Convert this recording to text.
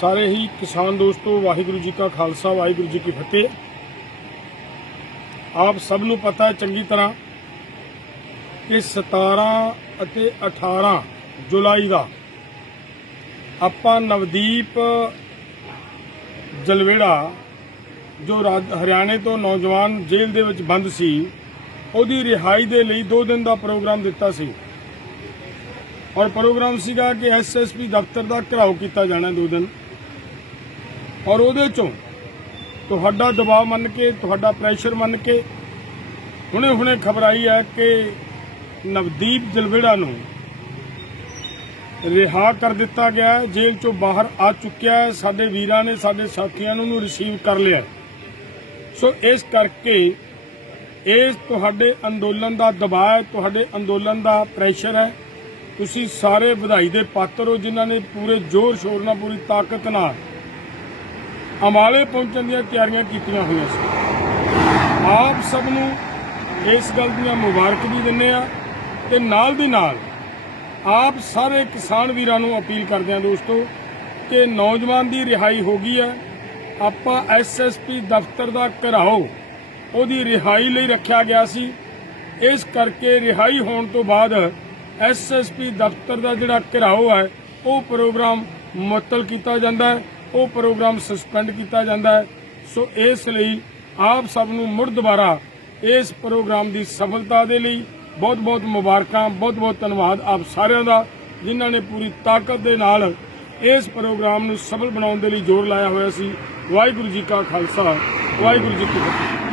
ਸਾਰੇ ਹੀ ਕਿਸਾਨ ਦੋਸਤੋ, ਵਾਹਿਗੁਰੂ ਜੀ ਕਾ ਖਾਲਸਾ, ਵਾਹਿਗੁਰੂ ਜੀ ਕੀ ਫਤਿਹ। ਆਪ ਸਭ ਨੂੰ ਪਤਾ ਹੈ ਚੰਗੀ ਤਰ੍ਹਾਂ ਕਿ 17 ਅਤੇ 18 ਜੁਲਾਈ ਦਾ ਆਪਾਂ ਨਵਦੀਪ ਜਲਵੇੜਾ, ਜੋ ਰਾਜ- ਹਰਿਆਣੇ ਤੋਂ ਨੌਜਵਾਨ ਜੇਲ੍ਹ ਦੇ ਵਿੱਚ ਬੰਦ ਸੀ, ਉਹਦੀ ਰਿਹਾਈ ਦੇ ਲਈ 2 ਦਿਨ ਦਾ ਪ੍ਰੋਗਰਾਮ ਦਿੱਤਾ ਸੀ। ਔਰ ਪ੍ਰੋਗਰਾਮ ਸੀਗਾ ਕਿ ਐਸਐਸਪੀ ਦਫ਼ਤਰ ਦਾ ਘਿਰਾਓ ਕੀਤਾ ਜਾਣਾ ਦੋ ਦਿਨ। ਔਰ ਉਹਦੇ ਚੋਂ ਤੁਹਾਡਾ ਦਬਾਅ ਮੰਨ ਕੇ, ਤੁਹਾਡਾ ਪ੍ਰੈਸ਼ਰ ਮੰਨ ਕੇ ਹੁਣੇ ਹੁਣੇ ਖਬਰ ਆਈ ਹੈ ਕਿ ਨਵਦੀਪ ਜਲਵੇੜਾ ਨੂੰ ਰਿਹਾ ਕਰ ਦਿੱਤਾ ਗਿਆ ਜੇਲ੍ਹ ਚੋਂ ਬਾਹਰ ਆ ਚੁੱਕਿਆ ਹੈ, ਸਾਡੇ ਵੀਰਾਂ ਨੇ, ਸਾਡੇ ਸਾਥੀਆਂ ਨੂੰ, ਉਹਨੂੰ ਰਿਸੀਵ ਕਰ ਲਿਆ ਸੋ ਇਸ ਕਰਕੇ ਇਸ ਤੁਹਾਡੇ ਅੰਦੋਲਨ ਦਾ ਦਬਾਅ ਹੈ, ਤੁਹਾਡੇ ਅੰਦੋਲਨ ਦਾ ਪ੍ਰੈਸ਼ਰ ਹੈ। ਤੁਸੀਂ ਸਾਰੇ ਵਧਾਈ ਦੇ ਪਾਤਰ ਹੋ, ਜਿਨ੍ਹਾਂ ਨੇ ਪੂਰੇ ਜ਼ੋਰ ਸ਼ੋਰ ਨਾਲ, ਪੂਰੀ ਤਾਕਤ ਨਾਲ ਅਮਾਲੇ ਪਹੁੰਚਣ ਦੀਆਂ ਤਿਆਰੀਆਂ ਕੀਤੀਆਂ ਹੋਈਆਂ ਸੀ। ਆਪ ਸਭ ਨੂੰ ਇਸ ਗੱਲ ਦੀਆਂ ਮੁਬਾਰਕ ਵੀ ਦਿੰਦੇ ਆ ਤੇ ਨਾਲ ਦੀ ਨਾਲ ਆਪ ਸਾਰੇ ਕਿਸਾਨ ਵੀਰਾਂ ਨੂੰ ਅਪੀਲ ਕਰਦੇ ਹਾਂ ਦੋਸਤੋ ਕਿ ਨੌਜਵਾਨ ਦੀ ਰਿਹਾਈ ਹੋ ਗਈ ਹੈ। ਆਪਾਂ ਐਸਐਸਪੀ ਦਫ਼ਤਰ ਦਾ ਘਰਾਓ ਉਹਦੀ ਰਿਹਾਈ ਲਈ ਰੱਖਿਆ ਗਿਆ ਸੀ। ਇਸ ਕਰਕੇ ਰਿਹਾਈ ਹੋਣ ਤੋਂ ਬਾਅਦ ਐਸਐਸਪੀ ਦਫ਼ਤਰ ਦਾ ਜਿਹੜਾ ਘਰਾਓ ਹੈ, ਉਹ ਪ੍ਰੋਗਰਾਮ ਮੁਅੱਤਲ ਕੀਤਾ ਜਾਂਦਾ ਹੈ। ਉਹ ਪ੍ਰੋਗਰਾਮ ਸਸਪੈਂਡ ਕੀਤਾ ਜਾਂਦਾ ਹੈ। ਸੋ ਇਸ ਲਈ ਆਪ ਸਭ ਨੂੰ ਮੁੜ ਦੁਬਾਰਾ ਇਸ ਪ੍ਰੋਗਰਾਮ ਦੀ ਸਫਲਤਾ ਦੇ ਲਈ ਬਹੁਤ ਬਹੁਤ ਮੁਬਾਰਕਾਂ ਬਹੁਤ ਬਹੁਤ ਧੰਨਵਾਦ ਆਪ ਸਾਰਿਆਂ ਦਾ, ਜਿਨ੍ਹਾਂ ਨੇ ਪੂਰੀ ਤਾਕਤ ਦੇ ਨਾਲ ਇਸ ਪ੍ਰੋਗਰਾਮ ਨੂੰ ਸਫਲ ਬਣਾਉਣ ਦੇ ਲਈ ਜ਼ੋਰ ਲਾਇਆ ਹੋਇਆ ਸੀ। ਵਾਹਿਗੁਰੂ ਜੀ ਕਾ ਖਾਲਸਾ, ਵਾਹਿਗੁਰੂ ਜੀ ਕੀ ਫਤਿਹ।